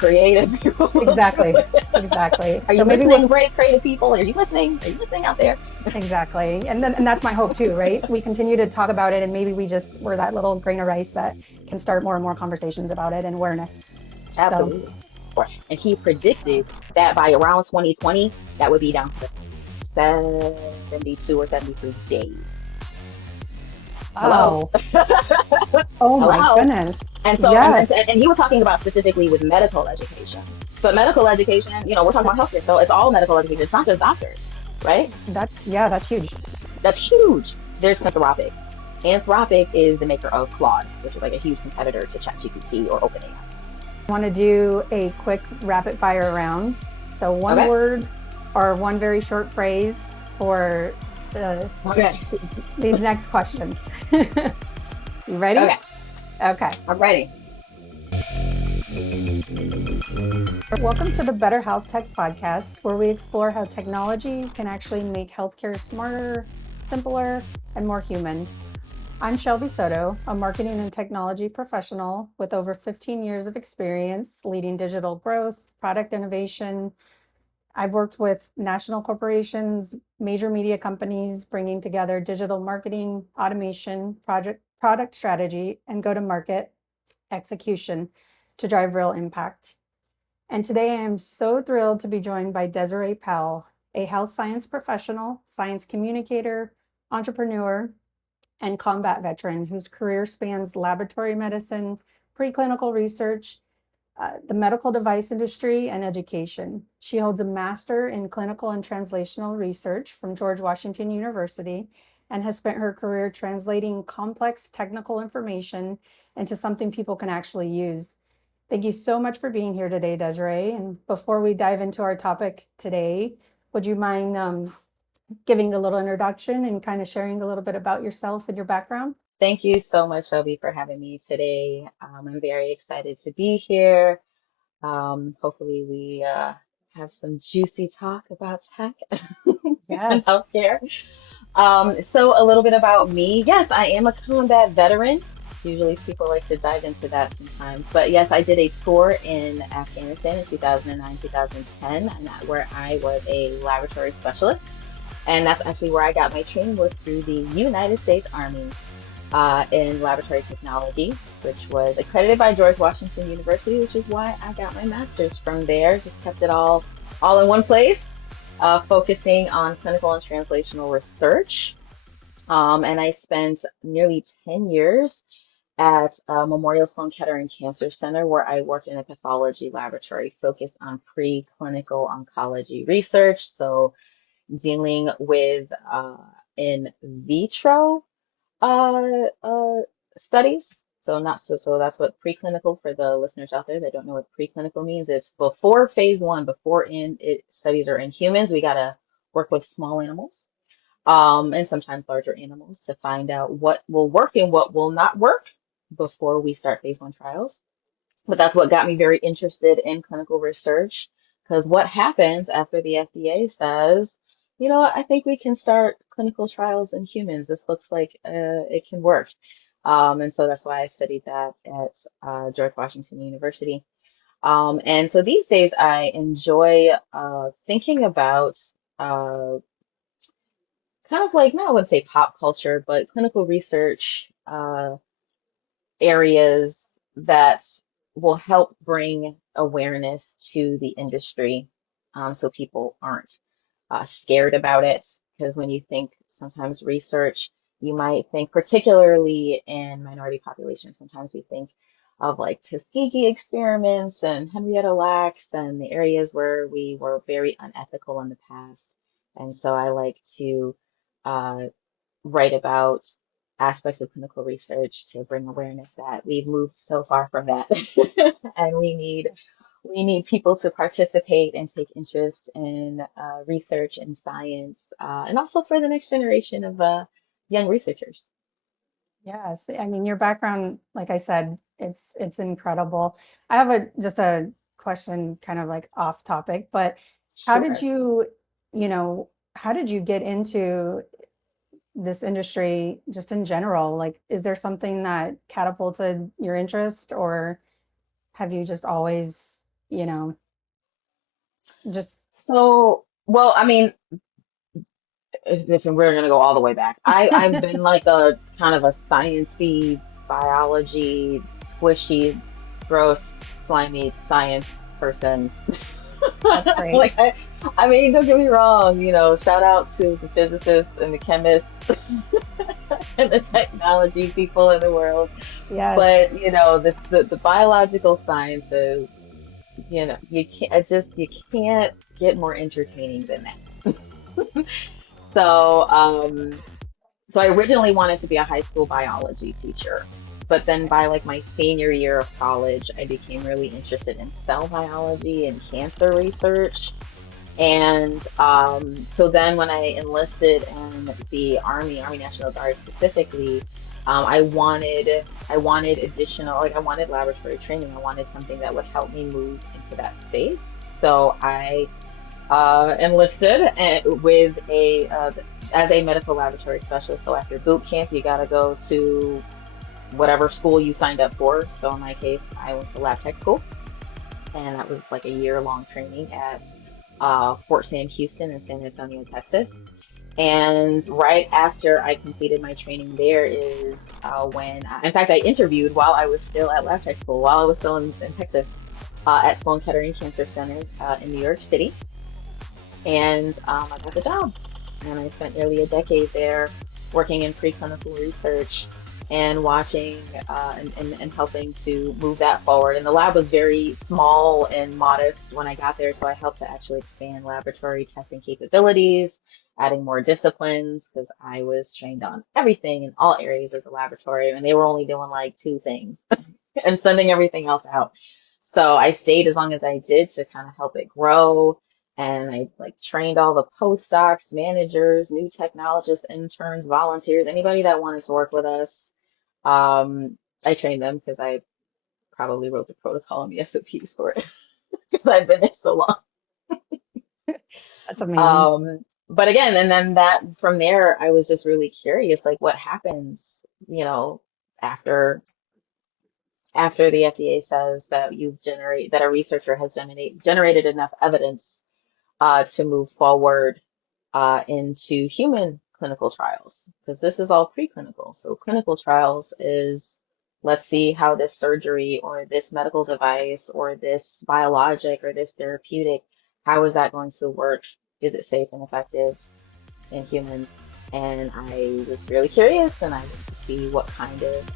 creative people. Exactly. Exactly. Are you So maybe listening, we're brave, creative people? Are you listening? Are you listening out there? exactly. And that's my hope too, right? We continue to talk about it and maybe we're that little grain of rice that can start more and more conversations about it and awareness. So, Absolutely. And he predicted that by around 2020, that would be down to 72 or 73 days. Hello. wow. Oh my Hello. goodness. And so, Yes. and he was talking about specifically with medical education. But medical education, we're talking about healthcare, so it's all medical education. It's not just doctors, right? That's huge. That's huge. There's Anthropic. Anthropic is the maker of Claude, which is like a huge competitor to ChatGPT or OpenAI. I want to do a quick rapid fire round. So one Okay. word or one very short phrase for Okay. these next questions. You ready? Okay. Okay. I'm ready. Welcome to the Better Health Tech Podcast, where we explore how technology can actually make healthcare smarter, simpler, and more human. I'm Shelby Soto, a marketing and technology professional with over 15 years of experience leading digital growth, product innovation. I've worked with national corporations, major media companies, bringing together digital marketing, automation, product strategy, and go-to-market execution to drive real impact. And today I am so thrilled to be joined by Desiree Powell, a health science professional, science communicator, entrepreneur, and combat veteran whose career spans laboratory medicine, preclinical research, the medical device industry, and education. She holds a master in clinical and translational research from George Washington University and has spent her career translating complex technical information into something people can actually use. Thank you so much for being here today, Desiree. And before we dive into our topic today, would you mind giving a little introduction and kind of sharing a little bit about yourself and your background? Thank you so much, Shelby, for having me today. I'm very excited to be here. Hopefully, we have some juicy talk about tech and Yes. healthcare. So a little bit about me. Yes, I am a combat veteran. Usually people like to dive into that sometimes. But yes, I did a tour in Afghanistan in 2009, 2010, and where I was a laboratory specialist. And that's actually where I got my training was through the United States Army in laboratory technology, which was accredited by George Washington University, which is why I got my master's from there. Just kept it all in one place, focusing on clinical and translational research. And I spent nearly 10 years at Memorial Sloan Kettering Cancer Center, where I worked in a pathology laboratory focused on preclinical oncology research. So dealing with in vitro uh, uh, studies. So that's what preclinical for the listeners out there that don't know what preclinical means. It's before phase one, before studies are in humans. We gotta work with small animals, and sometimes larger animals to find out what will work and what will not work before we start phase one trials. But that's what got me very interested in clinical research, because what happens after the FDA says, I think we can start clinical trials in humans. This looks like it can work. And so that's why I studied that at George Washington University. And so these days I enjoy thinking about uh, kind of like, no, I wouldn't say pop culture, but clinical research areas that will help bring awareness to the industry, so people aren't scared about it. Because when you think sometimes research, you might think, particularly in minority populations, sometimes we think of like Tuskegee experiments and Henrietta Lacks and the areas where we were very unethical in the past. And so I like to uh, write about aspects of clinical research to bring awareness that we've moved so far from that and we need people to participate and take interest in research and science, and also for the next generation of young researchers. Yes. I mean, your background, like I said, it's incredible. I have just a question kind of like off topic, but how did Sure. you, how did you get into this industry just in general? Like, is there something that catapulted your interest, or have you just always you know, just So, well, I mean, if we're gonna go all the way back, I've been like a kind of a sciencey, biology, squishy, gross, slimy science person. that's great. Like I mean, don't get me wrong, shout out to the physicists and the chemists and the technology people in the world. Yes. But the biological sciences, you can't you can't get more entertaining than that. So, so I originally wanted to be a high school biology teacher, but then by like my senior year of college, I became really interested in cell biology and cancer research. And so then when I enlisted in the Army National Guard specifically, I wanted additional, like I wanted laboratory training. I wanted something that would help me move into that space. So I enlisted with as a medical laboratory specialist. So after boot camp, you got to go to whatever school you signed up for. So in my case, I went to lab tech school, and that was like a year-long training at Fort Sam Houston in San Antonio, Texas. And right after I completed my training there is in fact, I interviewed while I was still at lab tech school, while I was still in Texas, at Sloan Kettering Cancer Center in New York City. And I got the job. And I spent nearly a decade there working in preclinical research and watching and helping to move that forward. And the lab was very small and modest when I got there, so I helped to actually expand laboratory testing capabilities, adding more disciplines because I was trained on everything in all areas of the laboratory, and they were only doing like two things and sending everything else out. So I stayed as long as I did to kind of help it grow. And I like trained all the postdocs, managers, new technologists, interns, volunteers, anybody that wanted to work with us. I trained them because I probably wrote the protocol and the SOPs for it because I've been there so long. That's amazing. But again, and then that from there, I was just really curious, like what happens, you know, after the FDA says that that a researcher has generated enough evidence to move forward into human clinical trials, because this is all preclinical. So clinical trials is, let's see how this surgery or this medical device or this biologic or this therapeutic, how is that going to work? Is it safe and effective in humans? And I was really curious, and I wanted to see what kind of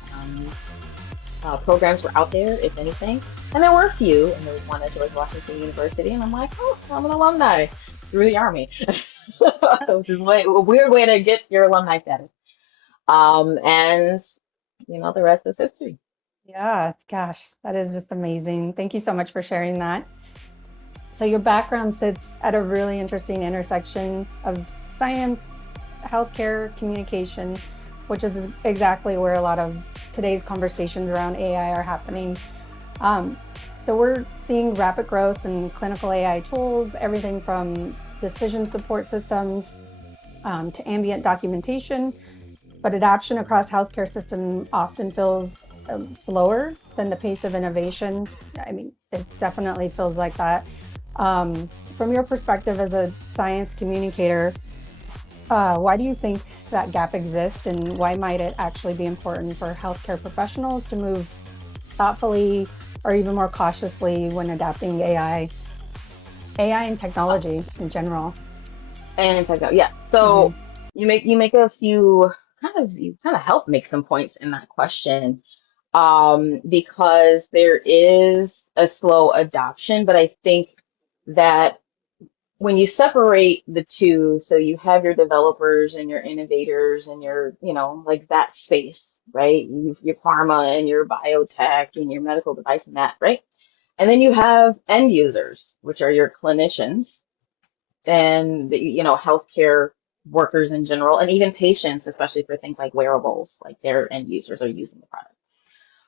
programs were out there, if anything. And there were a few, and there was one at George Washington University, and I'm like, oh, I'm an alumni through the Army, which is a weird way to get your alumni status. And the rest is history. Yeah, gosh, that is just amazing. Thank you so much for sharing that. So your background sits at a really interesting intersection of science, healthcare, communication, which is exactly where a lot of today's conversations around AI are happening. So we're seeing rapid growth in clinical AI tools, everything from decision support systems to ambient documentation, but adoption across healthcare system often feels slower than the pace of innovation. I mean, it definitely feels like that. From your perspective as a science communicator, why do you think that gap exists, and why might it actually be important for healthcare professionals to move thoughtfully or even more cautiously when adapting AI and technology in general? And technology, yeah. Mm-hmm. So you make a few you kind of help make some points in that question. Because there is a slow adoption, but I think that when you separate the two, so you have your developers and your innovators and your, like that space, right? Your pharma and your biotech and your medical device and that, right? And then you have end users, which are your clinicians and healthcare workers in general, and even patients, especially for things like wearables, like their end users are using the product,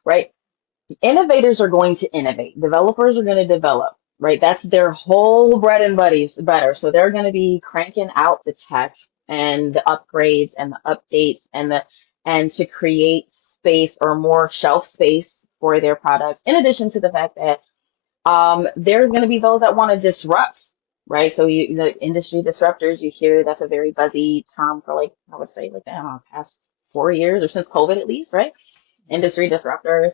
right? Innovators are going to innovate. Developers are going to develop, right? That's their whole bread and butter. So they're going to be cranking out the tech and the upgrades and the updates and to create space or more shelf space for their products. In addition to the fact that There's going to be those that want to disrupt, right? So the industry disruptors, you hear that's a very buzzy term for like, I would say like, I don't know, past 4 years or since COVID at least, right? Industry disruptors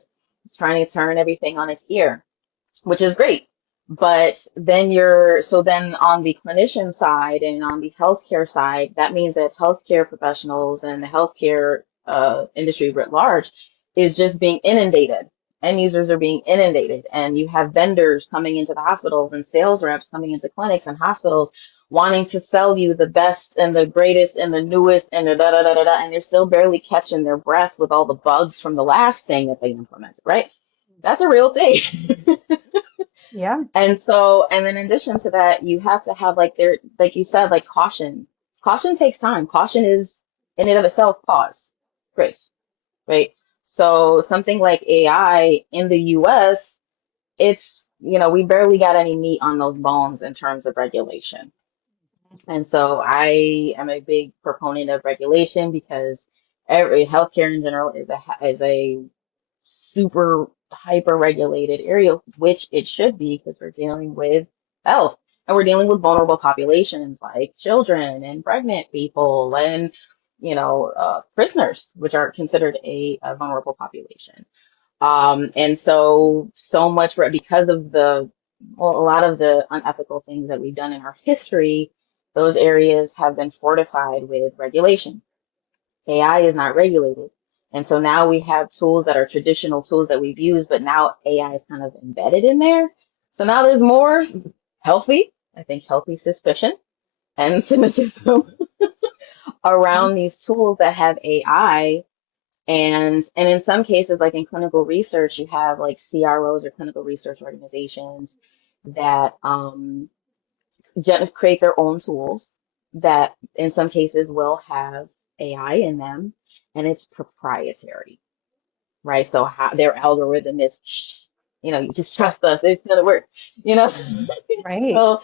trying to turn everything on its ear, which is great. But then so then on the clinician side and on the healthcare side, that means that healthcare professionals and the healthcare industry writ large is just being inundated. End users are being inundated, and you have vendors coming into the hospitals and sales reps coming into clinics and hospitals wanting to sell you the best and the greatest and the newest and the da da da da da, and they're still barely catching their breath with all the bugs from the last thing that they implemented, right? That's a real thing. Yeah. And so, and then in addition to that, you have to have like like you said, like caution. Caution takes time. Caution is in and of itself pause, grace, right? So something like AI in the US, we barely got any meat on those bones in terms of regulation. And so I am a big proponent of regulation because every healthcare in general is a super hyper regulated area, which it should be because we're dealing with health and we're dealing with vulnerable populations like children and pregnant people and, prisoners, which are considered a vulnerable population. And so much because of a lot of the unethical things that we've done in our history, those areas have been fortified with regulation. AI is not regulated. And so now we have tools that are traditional tools that we've used, but now AI is kind of embedded in there. So now there's more healthy suspicion and cynicism around these tools that have AI. And in some cases, like in clinical research, you have like CROs or clinical research organizations that create their own tools that in some cases will have AI in them and it's proprietary, right? So their algorithm is, you just trust us, it's gonna work, you know? Right. So,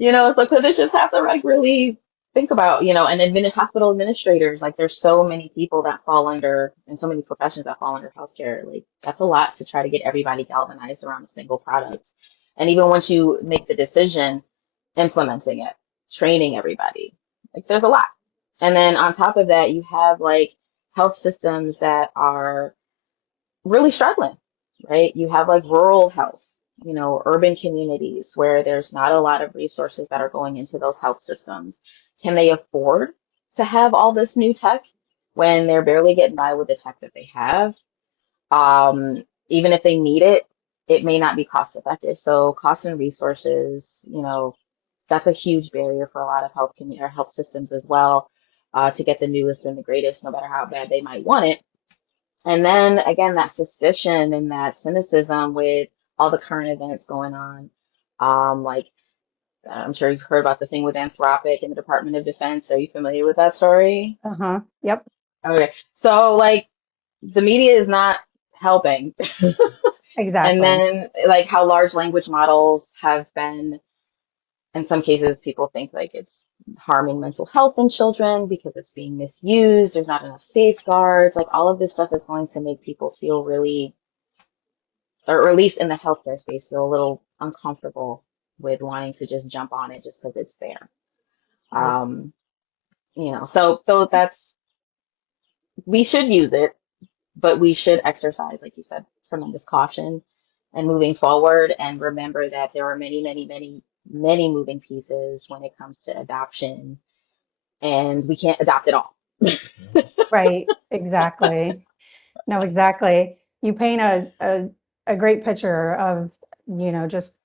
so clinicians have to like really think about, and hospital administrators, like there's so many people that fall under, and so many professions that fall under healthcare. Like that's a lot to try to get everybody galvanized around a single product. And even once you make the decision, implementing it, training everybody, like there's a lot. And then on top of that, you have like health systems that are really struggling, right? You have like rural health, urban communities where there's not a lot of resources that are going into those health systems. Can they afford to have all this new tech when they're barely getting by with the tech that they have? Even if they need it, it may not be cost effective. So cost and resources, that's a huge barrier for a lot of health systems as well, to get the newest and the greatest, no matter how bad they might want it. And then again, that suspicion and that cynicism with all the current events going on. Like I'm sure you've heard about the thing with Anthropic and the Department of Defense. Are you familiar with that story? Uh-huh. Yep. Okay. So like the media is not helping. And Exactly. then like how large language models have been, in some cases, people think like it's harming mental health in children because it's being misused. There's not enough safeguards. Like all of this stuff is going to make people feel really, or at least in the healthcare space, feel a little uncomfortable with wanting to just jump on it just because it's there. Right. Um, so we should use it, but we should exercise, like you said, tremendous caution and moving forward and remember that there are many, many, many, many moving pieces when it comes to adoption and we can't adopt it all. Right. Exactly. No, exactly. You paint a great picture of, just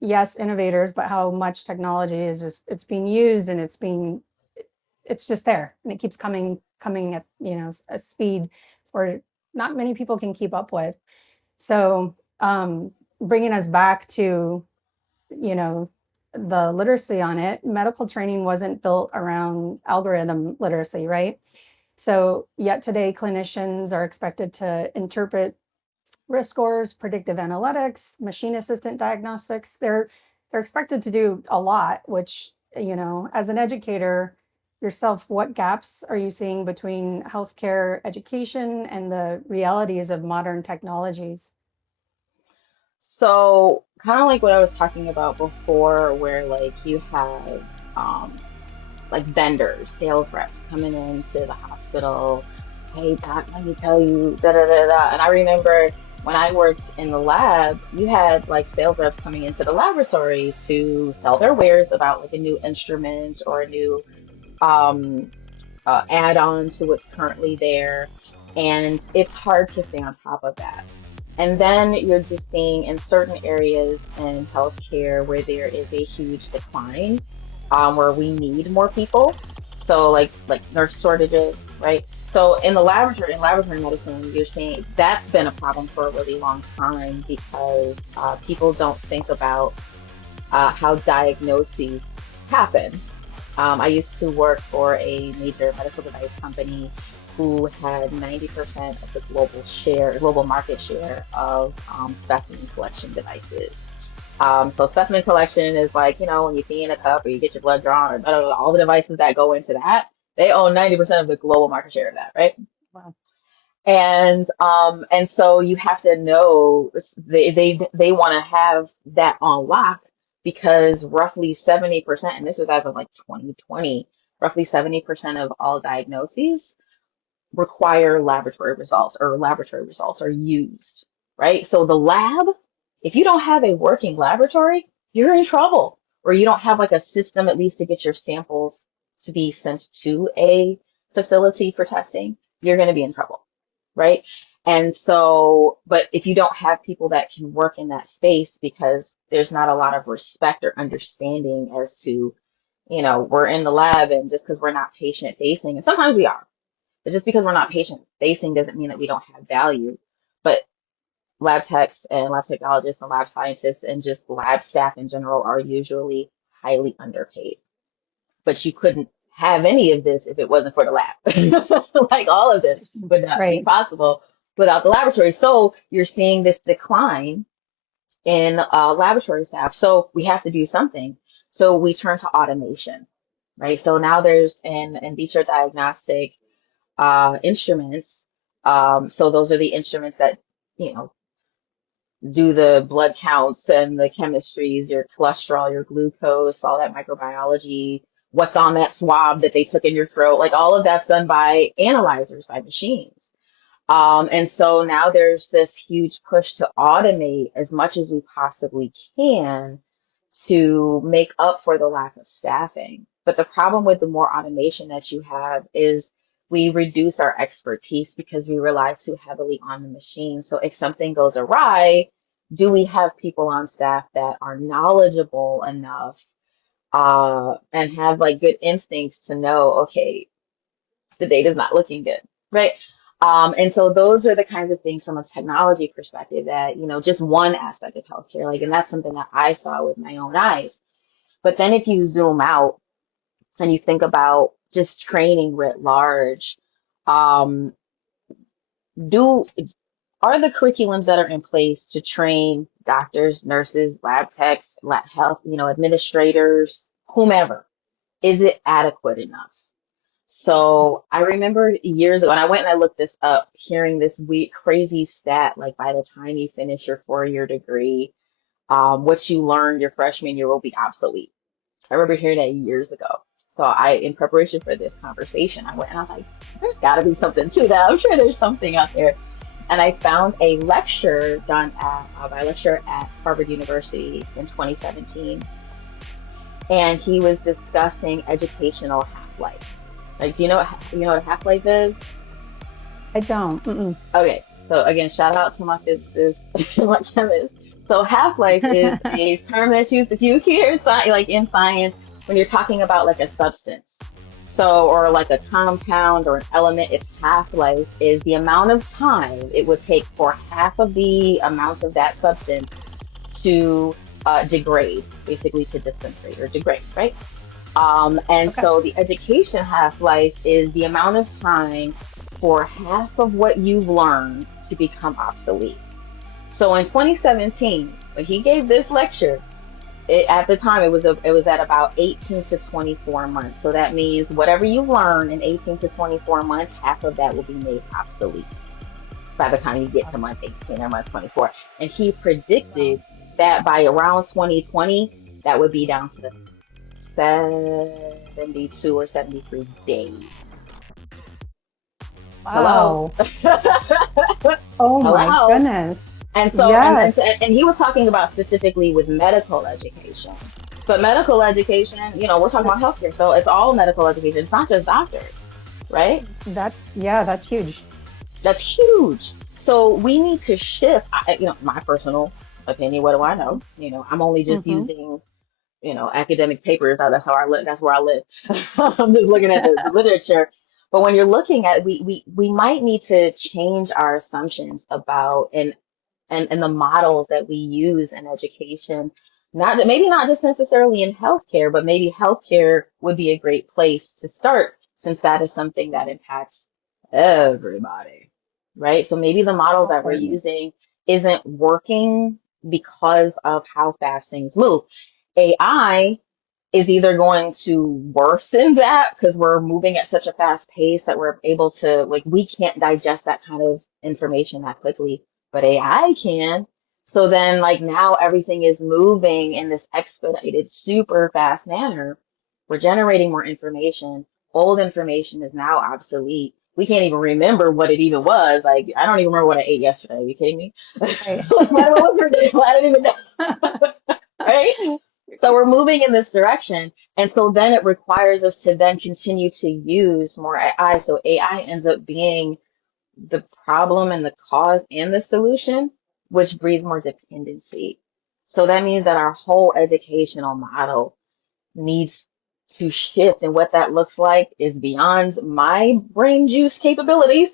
yes, innovators, but how much technology is just it's being used and it's just there and it keeps coming at, a speed where not many people can keep up with. So, bringing us back to, you know, the literacy on it, medical training wasn't built around algorithm literacy, right? So, yet today, clinicians are expected to interpret risk scores, predictive analytics, machine assistant diagnostics. They're expected to do a lot, which, as an educator yourself, what gaps are you seeing between healthcare education and the realities of modern technologies? So kind of like what I was talking about before, where like you have like vendors, sales reps coming into the hospital. Hey, doc, let me tell you, da da da da. And I remember when I worked in the lab, you had like sales reps coming into the laboratory to sell their wares about like a new instrument or a new um, add-on to what's currently there. And it's hard to stay on top of that. And then you're just seeing in certain areas in healthcare where there is a huge decline, where we need more people. So like nurse shortages, right? So in laboratory medicine, you're seeing that's been a problem for a really long time because people don't think about how diagnoses happen. I used to work for a major medical device company who had 90% of the global market share of specimen collection devices. So specimen collection is like, when you pee in a cup or you get your blood drawn or blah, blah, blah, all the devices that go into that, they own 90% of the global market share of that, right? Wow. And so you have to know they want to have that on lock because roughly 70%, and this was as of like 2020, roughly 70% of all diagnoses require laboratory results or laboratory results are used, right? So the lab, if you don't have a working laboratory, you're in trouble. Or you don't have like a system at least to get your samples to be sent to a facility for testing, you're going to be in trouble, right? And so, but if you don't have people that can work in that space because there's not a lot of respect or understanding as to, we're in the lab and just because we're not patient facing, and sometimes we are, but just because we're not patient facing doesn't mean that we don't have value. But lab techs and lab technologists and lab scientists and just lab staff in general are usually highly underpaid. But you couldn't have any of this if it wasn't for the lab. Like all of this Interesting. would not be Right. possible without the laboratory. So you're seeing this decline in laboratory staff. So we have to do something. So we turn to automation, right? So now there's an in vitro diagnostic instruments. So those are the instruments that, you know, do the blood counts and the chemistries, your cholesterol, your glucose, all that microbiology, what's on that swab that they took in your throat, like all of that's done by analyzers, by machines. And so now there's this huge push to automate as much as we possibly can to make up for the lack of staffing. But the problem with the more automation that you have is we reduce our expertise because we rely too heavily on the machine. So if something goes awry, do we have people on staff that are knowledgeable enough and have like good instincts to know, okay, the data's not looking good, right? And so those are the kinds of things from a technology perspective that, just one aspect of healthcare, like, and that's something that I saw with my own eyes. But then if you zoom out and you think about just training writ large, um, do are the curriculums that are in place to train doctors, nurses, lab techs, lab health, administrators, whomever, is it adequate enough? So I remember years ago, and I went and I looked this up, hearing this weird, crazy stat, like by the time you finish your 4-year degree, what you learned your freshman year will be obsolete. I remember hearing that years ago. So in preparation for this conversation, I went and I was like, there's got to be something to that. I'm sure there's something out there. And I found a lecture done by a lecturer at Harvard University in 2017, and he was discussing educational half-life. Like, do you know what a half-life is? I don't. Mm-mm. Okay, so again, shout out to my physicist, my chemist. So half-life is a term that's used if you hear like in science when you're talking about like a substance. So, or like a compound or an element, its half-life is the amount of time it would take for half of the amount of that substance to degrade, basically to disintegrate or degrade, right? And Okay. so the education half-life is the amount of time for half of what you've learned to become obsolete. So in 2017, when he gave this lecture, at the time it was at about 18 to 24 months. So that means whatever you learn in 18 to 24 months, half of that will be made obsolete by the time you get to month 18 or month 24. And he Wow. predicted that by around 2020, that would be down to the 72 or 73 days. Hello. Wow. Oh my Hello. goodness. And so, Yes. and he was talking about specifically with medical education. But medical education, we're talking about healthcare. So it's all medical education. It's not just doctors, right? That's huge. That's huge. So we need to shift, my personal opinion. What do I know? I'm only just Hmm. using, academic papers. That's how I live. That's where I live. I'm just looking at the literature. But when you're looking at, we might need to change our assumptions about and the models that we use in education. Maybe not just necessarily in healthcare, but maybe healthcare would be a great place to start since that is something that impacts everybody, right? So maybe the models that we're Okay. using isn't working because of how fast things move. AI is either going to worsen that because we're moving at such a fast pace that we're able to, like, we can't digest that kind of information that quickly, but AI can. So then, like, now everything is moving in this expedited, super fast manner. We're generating more information. Old information is now obsolete. We can't even remember what it even was. Like, I don't even remember what I ate yesterday. Are you kidding me? Right. Like, what was for dinner? I don't even know. Right? So we're moving in this direction. And so then it requires us to then continue to use more AI. So AI ends up being the problem and the cause and the solution, which breeds more dependency. So that means that our whole educational model needs to shift. And what that looks like is beyond my brain juice capabilities.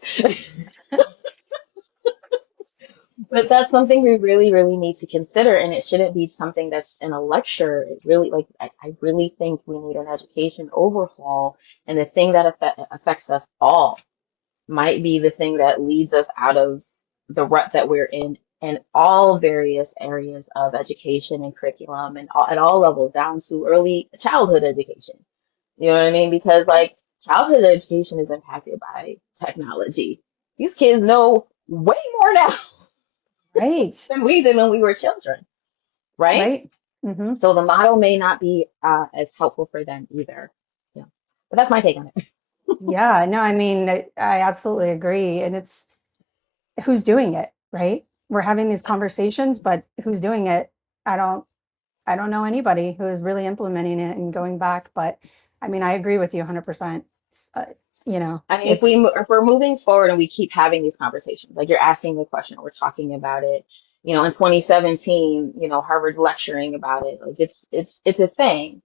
But that's something we really, really need to consider, and it shouldn't be something that's in a lecture. It really, like, I really think we need an education overhaul, and the thing that affects us all might be the thing that leads us out of the rut that we're in all various areas of education and curriculum, and at all levels, down to early childhood education. You know what I mean? Because, like, childhood education is impacted by technology. These kids know way more now Right. than we did when we were children, right? Right. Hmm. So the model may not be as helpful for them either. Yeah. But that's my take on it. Yeah. No, I mean, I absolutely agree. And it's who's doing it, right? We're having these conversations, but who's doing it? I don't I don't know anybody who is really implementing it and going back, but I mean, I agree with you 100%. It's, I mean, it's if we're moving forward and we keep having these conversations, like you're asking the question, we're talking about it. In 2017, Harvard's lecturing about it. Like it's a thing.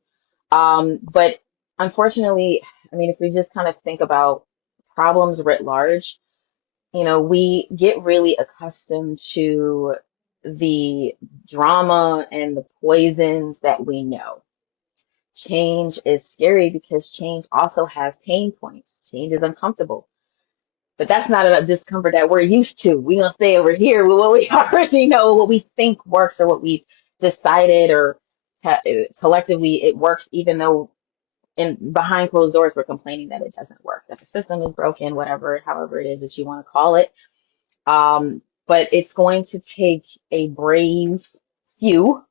But unfortunately, I mean, if we just kind of think about problems writ large, we get really accustomed to the drama and the poisons that we know. Change is scary because change also has pain points. Change is uncomfortable, but that's not a discomfort that we're used to. We're gonna stay over here with what we already know, what we think works, or what we've decided, or collectively it works, even though in behind closed doors we're complaining that it doesn't work, that the system is broken, whatever, however it is that you want to call it. But it's going to take a brave few,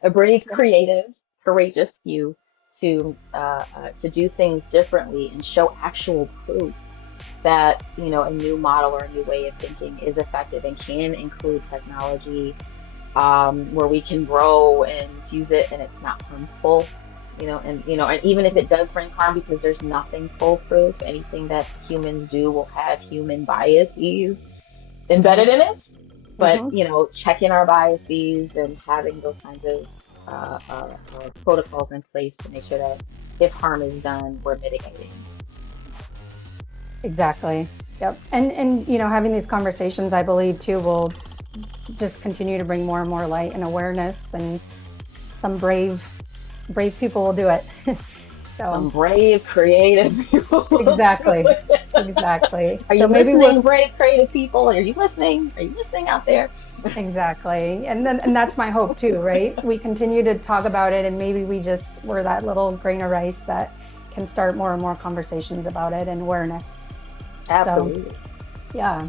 a brave, yeah, creative, courageous few to do things differently and show actual proof that a new model or a new way of thinking is effective and can include technology, where we can grow and use it and it's not harmful. And even if it does bring harm, because there's nothing foolproof, anything that humans do will have human biases hmm embedded in it. But hmm checking our biases and having those kinds of protocols in place to make sure that if harm is done, we're mitigating. exactly. Yep. And having these conversations, I believe too, will just continue to bring more and more light and awareness, and some brave people will do it. So Some brave, creative people will do exactly. it. Exactly. Are you So maybe we're listening, brave, creative people? Are you listening? Are you listening out there? exactly. And that's my hope too, right? We continue to talk about it, and maybe we're that little grain of rice that can start more and more conversations about it and awareness. So Absolutely. yeah.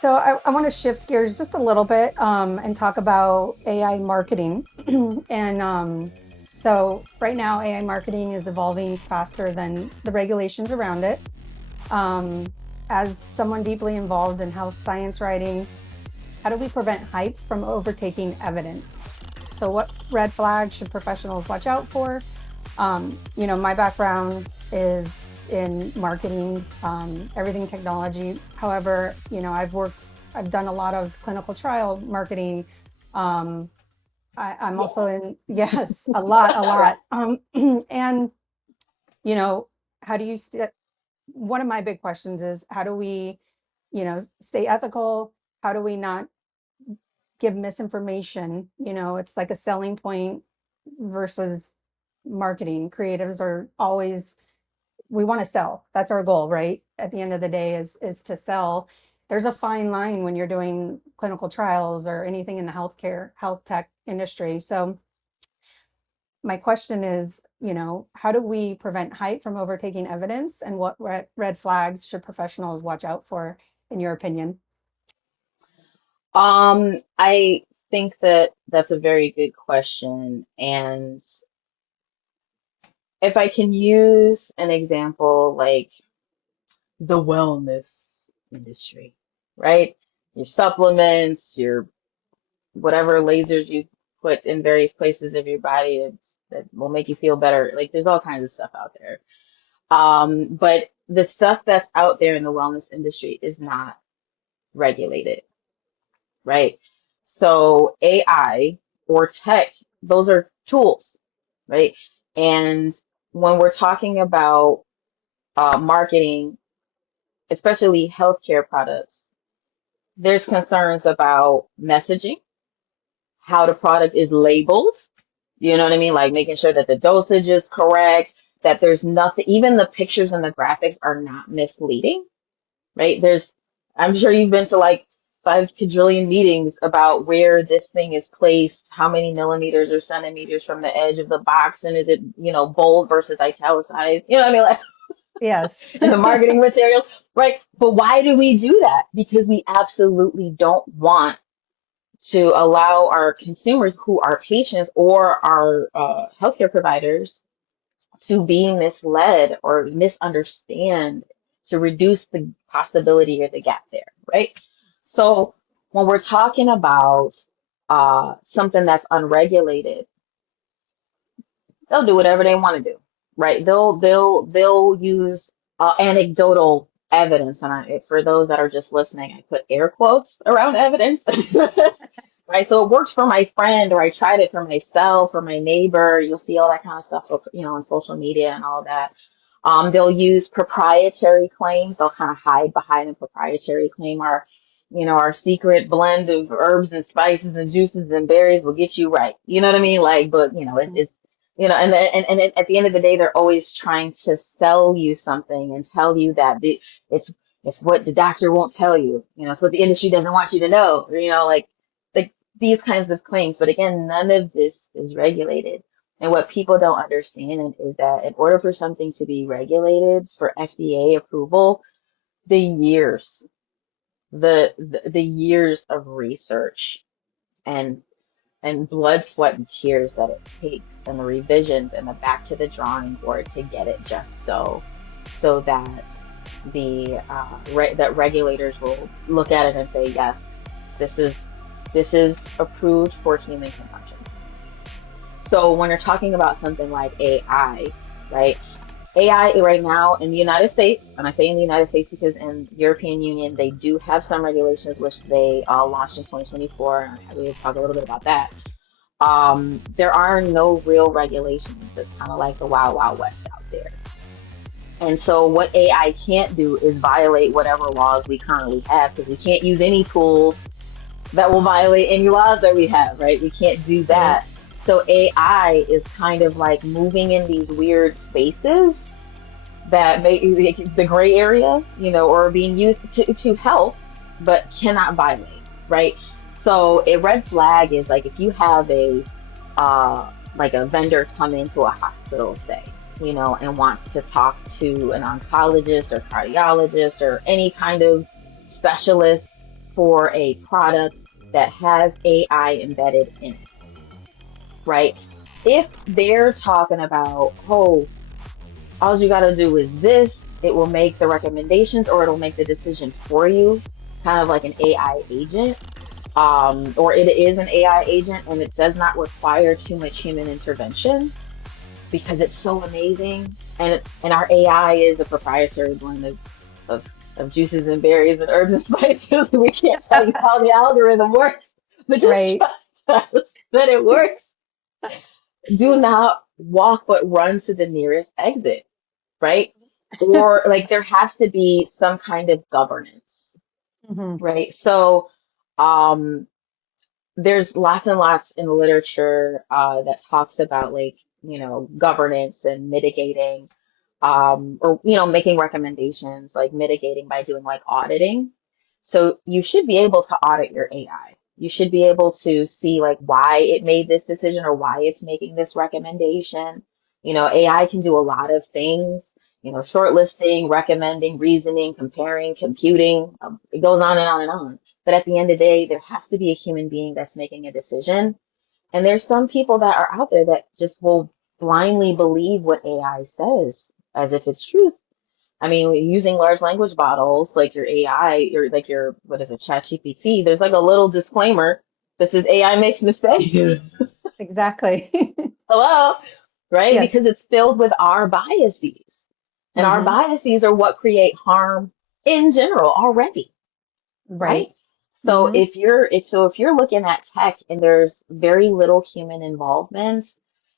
So I want to shift gears just a little bit and talk about AI marketing. And so right now, AI marketing is evolving faster than the regulations around it. Um, as someone deeply involved in health science writing, how do we prevent hype from overtaking evidence? So what red flags should professionals watch out for? My background is in marketing, everything technology. However, I've done a lot of clinical trial marketing. Um, I'm Yeah. also in, yes, a lot, a Right. lot. And, you know, how do you, one of my big questions is how do we, stay ethical? How do we not give misinformation? It's like a selling point versus marketing. Creatives are always, we want to sell. That's our goal, right? At the end of the day is to sell. There's a fine line when you're doing clinical trials or anything in the healthcare, health tech industry. So my question is, how do we prevent hype from overtaking evidence, and what red flags should professionals watch out for, in your opinion? I think that that's a very good question. And if I can use an example like the wellness industry, right? Your supplements, your whatever lasers you put in various places of your body that will make you feel better. Like there's all kinds of stuff out there. But the stuff that's out there in the wellness industry is not regulated, right? So AI or tech, those are tools, right? And when we're talking about marketing, especially healthcare products, there's concerns about messaging, how the product is labeled. You know what I mean? Like making sure that the dosage is correct, that there's nothing, even the pictures and the graphics are not misleading, right? I'm sure you've been to like 5 quadrillion meetings about where this thing is placed, how many millimeters or centimeters from the edge of the box, and is it, bold versus italicized? You know what I mean? Like Yes. in the marketing material, right? But why do we do that? Because we absolutely don't want to allow our consumers who are patients or our healthcare providers to be misled or misunderstand to reduce the possibility or the gap there, right? So when we're talking about something that's unregulated, they'll do whatever they want to do, right? They'll use anecdotal evidence, and for those that are just listening, I put air quotes around evidence, right? So it works for my friend, or I tried it for myself or my neighbor. You'll see all that kind of stuff, on social media and all that. They'll use proprietary claims. They'll kind of hide behind a proprietary claim. Our secret blend of herbs and spices and juices and berries will get you right. You know what I mean? Like, but it's and at the end of the day, they're always trying to sell you something and tell you that it's it's what the doctor won't tell you. It's what the industry doesn't want you to know. Or, like these kinds of claims. But again, none of this is regulated. And what people don't understand is that in order for something to be regulated for FDA approval, the years, the years of research and blood, sweat, and tears that it takes, and the revisions and the back to the drawing board to get it just so that that regulators will look at it and say, yes, this is approved for human consumption. So when you're talking about something like AI, right? AI right now in the United States, and I say in the United States because in European Union they do have some regulations which they launched in 2024. And we will talk a little bit about that. There are no real regulations. It's kind of like the wild, wild west out there. And so what AI can't do is violate whatever laws we currently have, because we can't use any tools that will violate any laws that we have, right? We can't do Right. that. So AI is kind of like moving in these weird spaces that may the gray area, or being used to help, but cannot violate, right? So a red flag is like if you have like a vendor come into a hospital, say, and wants to talk to an oncologist or cardiologist or any kind of specialist for a product that has AI embedded in it, right? If they're talking about, oh, all you got to do is this, it will make the recommendations or it'll make the decision for you, kind of like an AI agent, or it is an AI agent and it does not require too much human intervention because it's so amazing. And our AI is a proprietary blend of, of juices and berries and herbs and spices. We can't tell you how the algorithm works, but just Right. trust us that it works. Do not walk but run to the nearest exit, right? Or like there has to be some kind of governance, Hmm. right? So um there's lots and lots in the literature that talks about like, governance and mitigating, or, making recommendations, like mitigating by doing like auditing. So you should be able to audit your AI. You should be able to see like why it made this decision or why it's making this recommendation. AI can do a lot of things, shortlisting, recommending, reasoning, comparing, computing. It goes on and on and on. But at the end of the day, there has to be a human being that's making a decision. And there's some people that are out there that just will blindly believe what AI says as if it's truth. I mean, using large language models like your AI or like your, what is it, ChatGPT, there's like a little disclaimer that says AI makes mistakes. Exactly. Hello, right? Yes. Because it's filled with our biases. And our Hmm. biases are what create harm in general already, right? Right. So Hmm. if you're looking at tech and there's very little human involvement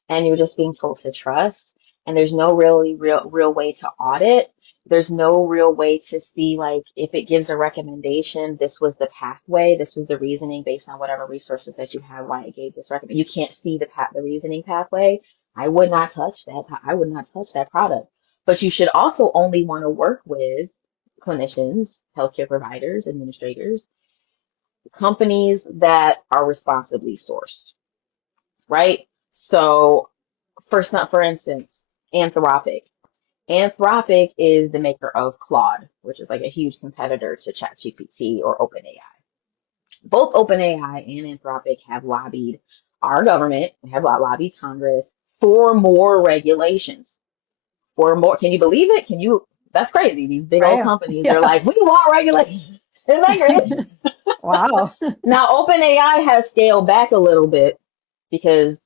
and you're just being told to trust and there's no really real way to audit, there's no real way to see like if it gives a recommendation, this was the pathway, this was the reasoning based on whatever resources that you have, why it gave this recommend. You can't see the reasoning pathway. I would not touch that. I would not touch that product. But you should also only want to work with clinicians, healthcare providers, administrators, companies that are responsibly sourced, right? So, for instance, Anthropic. Anthropic is the maker of Claude, which is like a huge competitor to ChatGPT or OpenAI. Both OpenAI and Anthropic have lobbied our government, have lobbied Congress for more regulations, for more. Can you believe it? That's crazy. These big old Right. companies are Yeah. like, we want regulation. Isn't that great? Wow. Now, OpenAI has scaled back a little bit because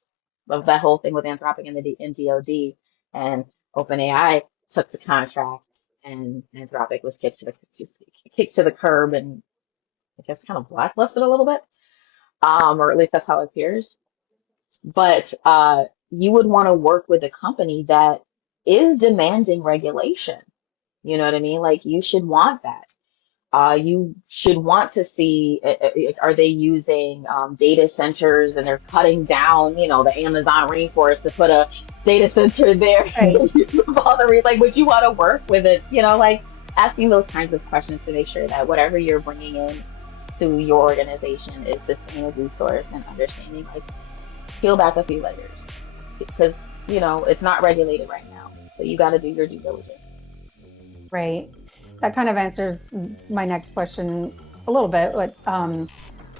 of that whole thing with Anthropic and the NDOD, and OpenAI took the contract, and Anthropic was kicked to the curb, and I guess kind of blacklisted a little bit, or at least that's how it appears. But you would want to work with a company that is demanding regulation. You know what I mean? Like you should want that. You should want to see, are they using data centers and they're cutting down, the Amazon rainforest to put a data center there? Right. Like, would you want to work with it? Like asking those kinds of questions to make sure that whatever you're bringing in to your organization is sustainably sourced and understanding, like, peel back a few layers because, it's not regulated right now. So you got to do your due diligence. Right. That kind of answers my next question a little bit.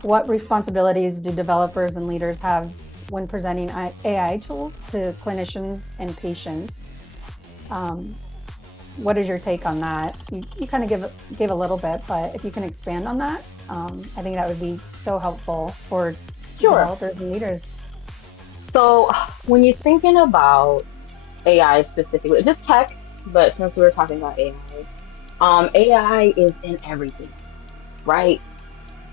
What responsibilities do developers and leaders have when presenting AI tools to clinicians and patients? Um, what is your take on that? You kind of gave a little bit, but if you can expand on that, I think that would be so helpful for Sure. developers and leaders. So when you're thinking about AI specifically, just tech, but since we were talking about AI is in everything, right?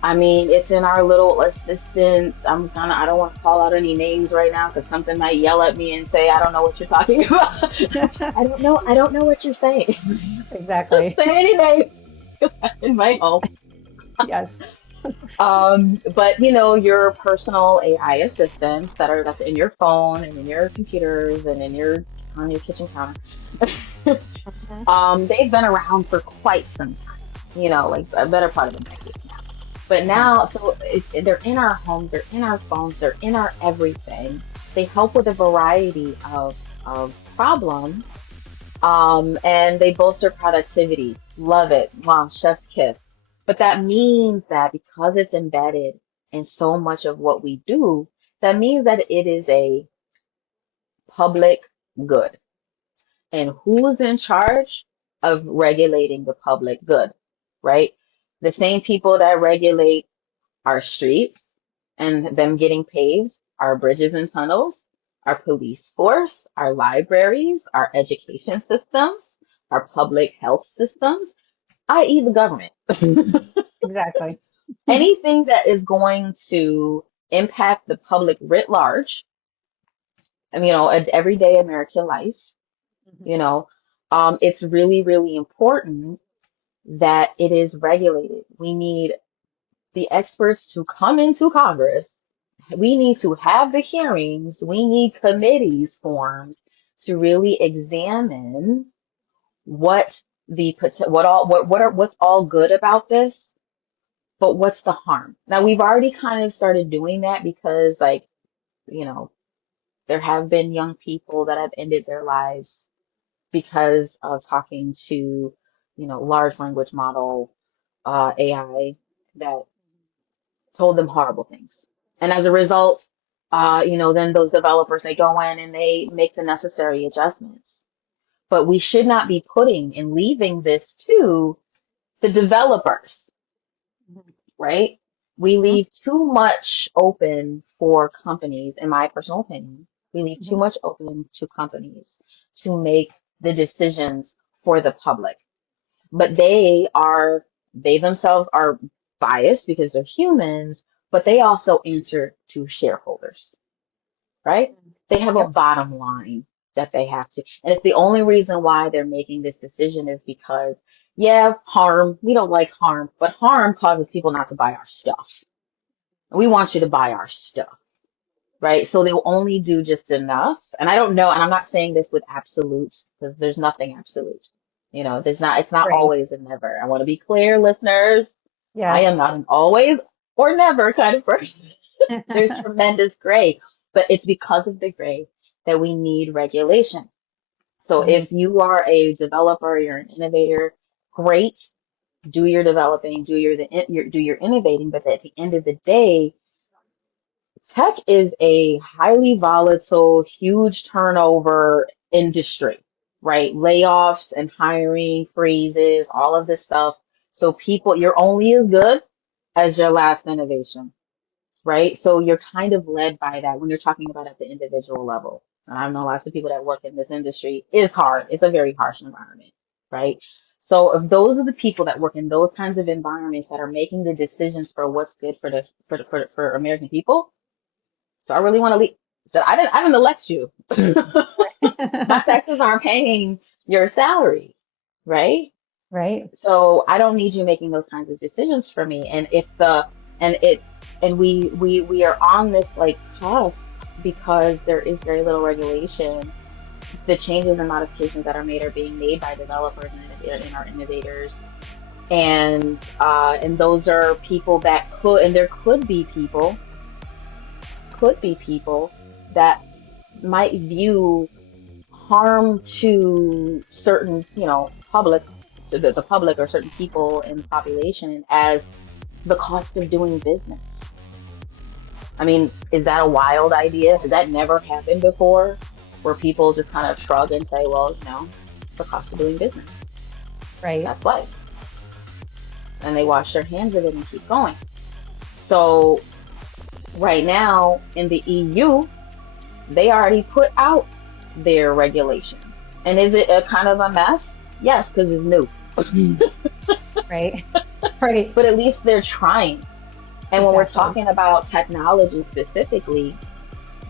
I mean, it's in our little assistants. I don't want to call out any names right now because something might yell at me and say, I don't know what you're talking about. I don't know what you're saying. Exactly. Say any names in my home. Yes. But your personal AI assistants that's in your phone and in your computers and on your kitchen counter. Mhm. They've been around for quite some time, like a better part of a decade now. But Yeah. now, so they're in our homes, they're in our phones, they're in our everything. They help with a variety of problems, and they bolster productivity. Love it. Wow, chef's kiss. But that means that because it's embedded in so much of what we do, that means that it is a public good. And who's in charge of regulating the public good, right? The same people that regulate our streets and them getting paved, our bridges and tunnels, our police force, our libraries, our education systems, our public health systems, i.e. the government. Exactly. Anything that is going to impact the public writ large, I mean, everyday American life, Mhm. you know, it's really, really important that it is regulated. We need the experts to come into Congress. We need to have the hearings. We need committees formed to really examine what what's all good about this, but what's the harm? Now we've already kind of started doing that because like, you know, there have been young people that have ended their lives because of talking to, large language model AI that told them horrible things. And as a result, then those developers, they go in and they make the necessary adjustments. But we should not be putting and leaving this to the developers, Mhm. right? We Mhm. leave too much open for companies, in my personal opinion. We leave too Mhm. much open to companies to make the decisions for the public. But they themselves are biased because they're humans, but they also answer to shareholders, right? They have a Yep. bottom line that they have to. And if the only reason why they're making this decision is because, yeah, harm, we don't like harm, but harm causes people not to buy our stuff. We want you to buy our stuff, right? So they'll only do just enough. And I don't know, and I'm not saying this with absolutes because there's nothing absolute. It's not Right. always and never. I want to be clear, listeners. I am Yes. not an always or never kind of person. There's tremendous gray, but it's because of the gray that we need regulation. So Mhm. if you are a developer, you're an innovator, great, do your developing, do your innovating, but at the end of the day, tech is a highly volatile, huge turnover industry, right? Layoffs and hiring freezes, all of this stuff. So people, you're only as good as your last innovation, right? So you're kind of led by that when you're talking about at the individual level. And I know lots of people that work in this industry. It's hard. It's a very harsh environment, right? So if those are the people that work in those kinds of environments that are making the decisions for what's good for American people, so I really want to leave. That I didn't elect you. My taxes aren't paying your salary, right? Right. So I don't need you making those kinds of decisions for me. And it and we are on this like cusp because there is very little regulation. The changes and modifications that are made are being made by developers and our innovators. And those are people that and there could be people that might view harm to certain, public, so the public or certain people in the population as the cost of doing business. I mean, is that a wild idea? Has that never happened before? Where people just kind of shrug and say, well, it's the cost of doing business. Right. That's life. And they wash their hands of it and keep going. So right now in the EU, they already put out their regulations. And is it a kind of a mess? Yes, because it's new. Right. Right. But at least they're trying. And when we're Exactly. talking about technology specifically,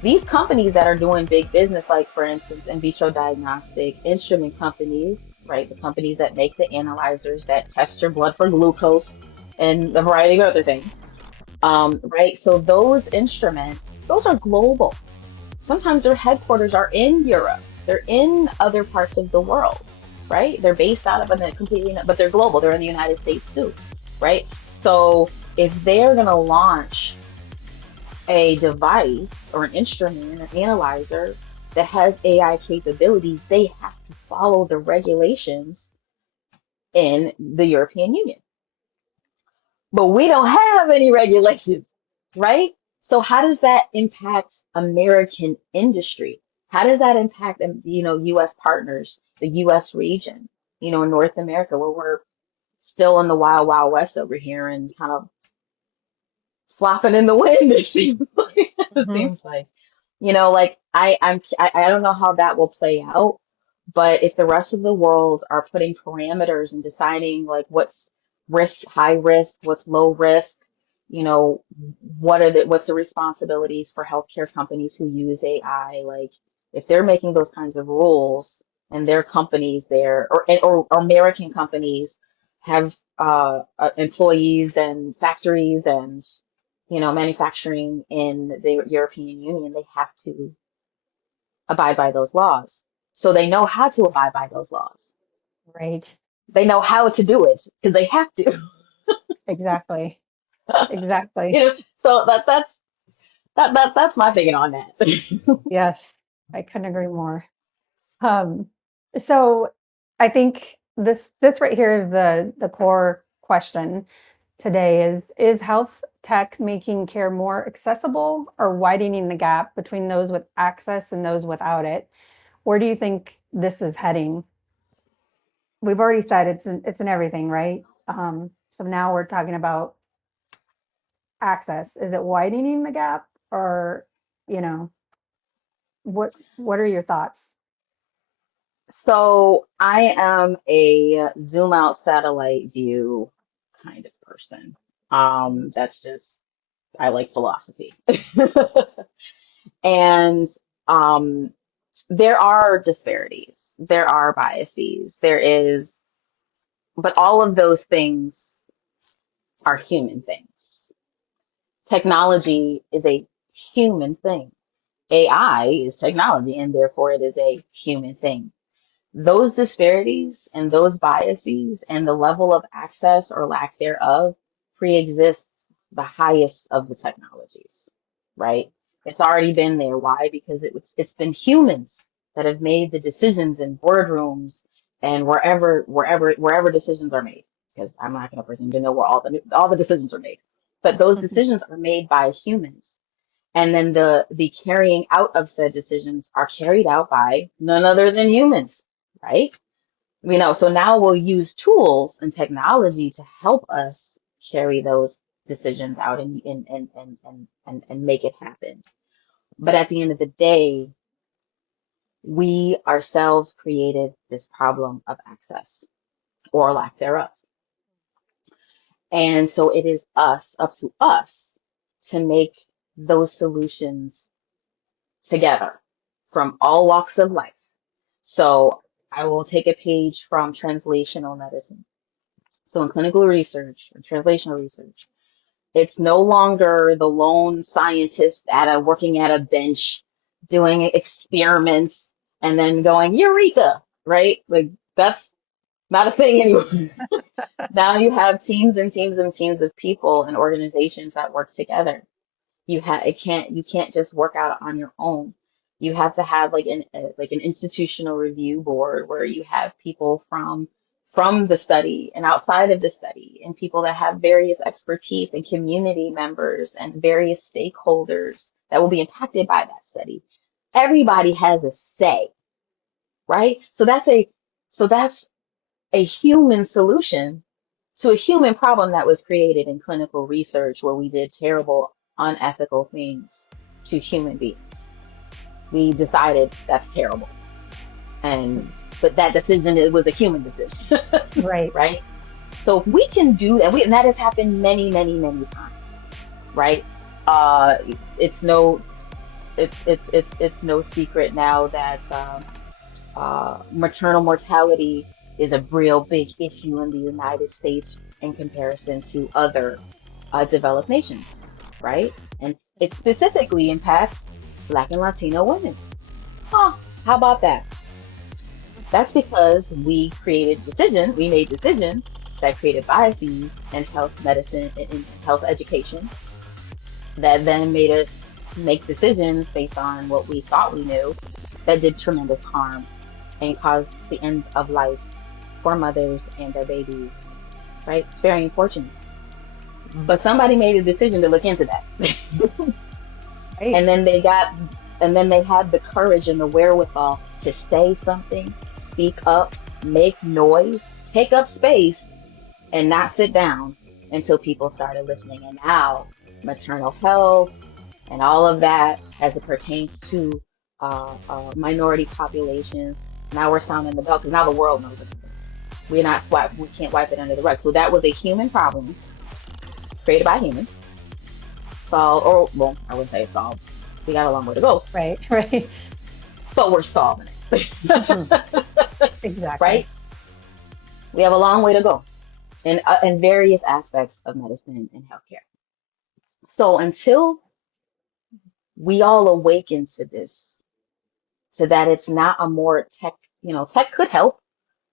these companies that are doing big business, like for instance, in vitro diagnostic instrument companies, right? The companies that make the analyzers that test your blood for glucose and a variety of other things, right? So those instruments, those are global. Sometimes their headquarters are in Europe. They're in other parts of the world, right? They're based out of a completely, but they're global. They're in the United States too, right? So if they're going to launch a device or an instrument, an analyzer that has AI capabilities, they have to follow the regulations in the European Union. but we don't have any regulations, right? So how does that impact American industry? How does that impact, U.S. partners, the U.S. region, North America, where we're still in the wild, wild west over here and kind of flopping in the wind, it seems like. It Hmm. seems like. Like I don't know how that will play out, but if the rest of the world are putting parameters and deciding like what's high risk, what's low risk, you know, what's the responsibilities for healthcare companies who use AI, like if they're making those kinds of rules and their companies there or American companies have employees and factories and manufacturing in the European Union, they have to abide by those laws. So they know how to abide by those laws. Right. They know how to do it because they have to. Exactly. Exactly. So that's my thinking on that. Yes, I couldn't agree more. Um, so I think this right here is the core question today is health tech making care more accessible or widening the gap between those with access and those without it? Where do you think this is heading? We've already said it's in everything, right? So now we're talking about access. Is it widening the gap or, you know, what are your thoughts? So I am a zoom out satellite view kind of person. That's just I like philosophy. And um there are disparities, there are biases, there is, but all of those things are human things. Technology is a human thing. AI is technology, and therefore it is a human thing. Those disparities and those biases and the level of access or lack thereof pre-exists the highest of the technologies, right? It's already been there. Why? Because it's been humans that have made the decisions in boardrooms and wherever decisions are made. Because I'm not going to pretend to know where all the decisions are made, but those Mhm. decisions are made by humans, and then the carrying out of said decisions are carried out by none other than humans, right? So now we'll use tools and technology to help us carry those decisions out and make it happen. But at the end of the day, we ourselves created this problem of access or lack thereof. And so it is up to us to make those solutions together from all walks of life. So I will take a page from translational medicine. So in clinical research or translational research, it's no longer the lone scientist working at a bench doing experiments and then going, Eureka, right? Like that's not a thing anymore. Now you have teams and teams and teams of people and organizations that work together. You can't just work out on your own. You have to have like an institutional review board where you have people from the study and outside of the study and people that have various expertise and community members and various stakeholders that will be impacted by that study. Everybody has a say, right? So that's a human solution to a human problem that was created in clinical research where we did terrible, unethical things to human beings. We decided that's terrible. But that decision, it was a human decision, Right. right? So if we can do that, and that has happened many, many, many times, right? Uh, it's no, it's no secret now that maternal mortality is a real big issue in the United States in comparison to other developed nations, right? And it specifically impacts Black and Latino women. Huh, how about that? That's because we made decisions that created biases in health medicine and in health education that then made us make decisions based on what we thought we knew that did tremendous harm and caused the end of life for mothers and their babies, right? It's very unfortunate. But somebody made a decision to look into that. Right. And then they had the courage and the wherewithal to say something, speak up, make noise, take up space, and not sit down until people started listening. And now maternal health and all of that as it pertains to minority populations, now we're sounding the bell because now the world knows about it. We can't wipe it under the rug. So that was a human problem created by humans, solved, or well, I wouldn't say solved. We got a long way to go, Right. Right. but we're solving Mhm. it. Exactly. Right? We have a long way to go in various aspects of medicine and healthcare. So until we all awaken to this, so that it's not a more tech, tech could help,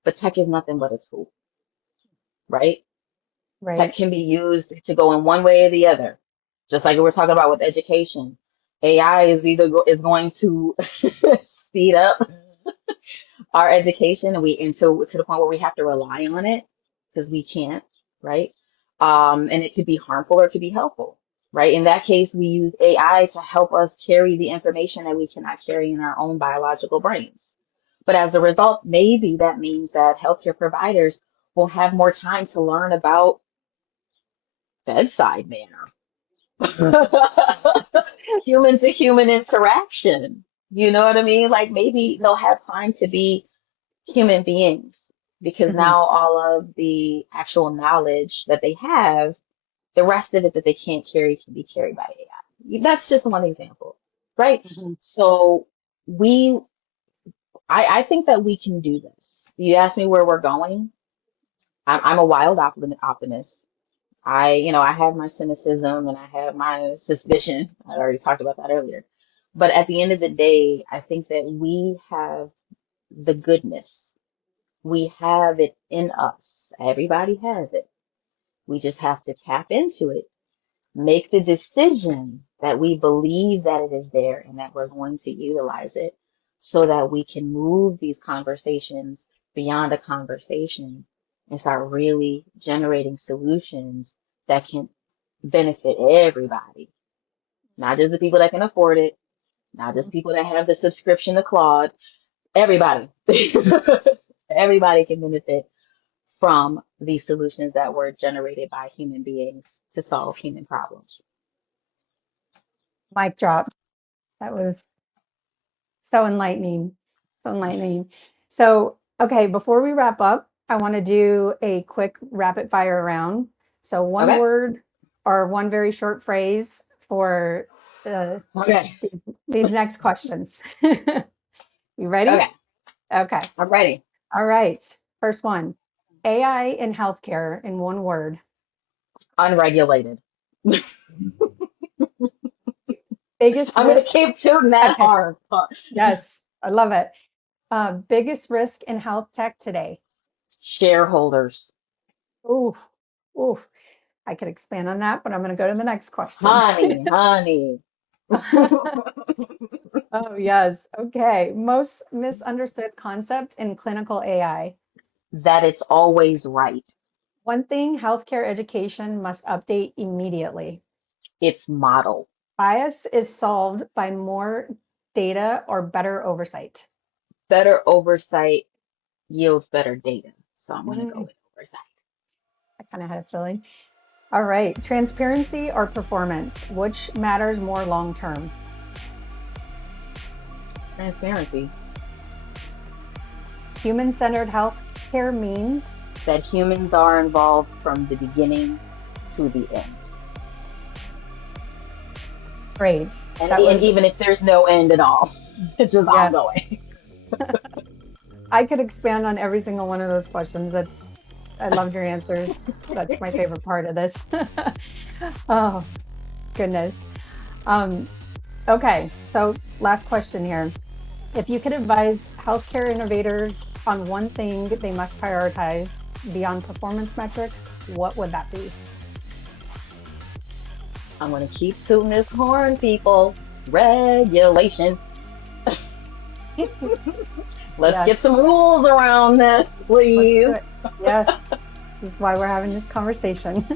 but tech is nothing but a tool, right? Tech Right. can be used to go in one way or the other. Just like we were talking about with education. AI is going to speed up our education and we until to the point where we have to rely on it because we can't, right? And it could be harmful or it could be helpful, right? In that case, we use AI to help us carry the information that we cannot carry in our own biological brains. But as a result, maybe that means that healthcare providers will have more time to learn about bedside manner, human to human interaction. You know what I mean? Like maybe they'll have time to be human beings because Mhm. now all of the actual knowledge that they have, the rest of it that they can't carry can be carried by AI. That's just one example, right? Mhm. So we, I think that we can do this. You ask me where we're going. I'm a wild optimist. I have my cynicism and I have my suspicion. I already talked about that earlier. But at the end of the day, I think that we have the goodness. We have it in us. Everybody has it. We just have to tap into it, make the decision that we believe that it is there and that we're going to utilize it so that we can move these conversations beyond a conversation and start really generating solutions that can benefit everybody, not just the people that can afford it, not just people that have the subscription to Claude, everybody. Everybody can benefit from these solutions that were generated by human beings to solve human problems. Mic drop. That was so enlightening. So enlightening. So, okay, before we wrap up, I want to do a quick rapid fire round. So, one Okay? word or one very short phrase for uh, Okay. these next questions. You ready? Okay. Okay. I'm ready. All right. First one, AI in healthcare in one word. Unregulated. Biggest I'm going to risk. keep tooting that Okay. hard. Yes, I love it. Biggest risk in health tech today. Shareholders. Oof, oof. I could expand on that, but I'm going to go to the next question. Honey, honey. Oh, yes. Okay. Most misunderstood concept in clinical AI. That it's always right. One thing healthcare education must update immediately. It's model. Bias is solved by more data or better oversight. Better oversight yields better data. So I'm going to go Mm, with oversight. I kind of had a feeling. All right. Transparency or performance? Which matters more long term? Transparency. Human centered healthcare means That humans are involved from the beginning to the end. great. And, That and was, even if there's no end at all, it's just yes. ongoing. I could expand on every single one of those questions. I loved your answers. That's my favorite part of this. Oh, goodness. Um, okay, so last question here. If you could advise healthcare innovators on one thing they must prioritize beyond performance metrics, what would that be? I'm going to keep tooting this horn, people. Regulation. Let's get Yes, some rules around this, let's do please. it. Yes, this is why we're having this conversation.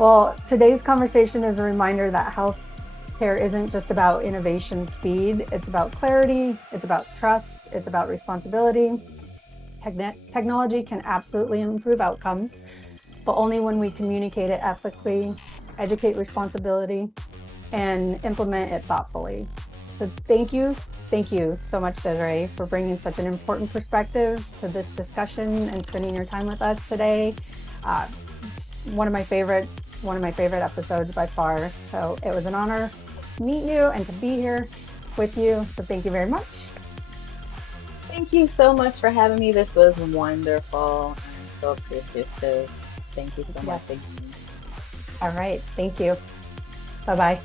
Well, today's conversation is a reminder that healthcare isn't just about innovation speed. It's about clarity. It's about trust. It's about responsibility. Technology can absolutely improve outcomes, but only when we communicate it ethically, educate responsibility, and implement it thoughtfully. So thank you so much, Desiree, for bringing such an important perspective to this discussion and spending your time with us today. Just one of my favorite episodes by far. So it was an honor to meet you and to be here with you. So thank you very much. Thank you so much for having me. This was wonderful. I'm so appreciative. Thank you so much Yes. again. All right. Thank you. Bye-bye.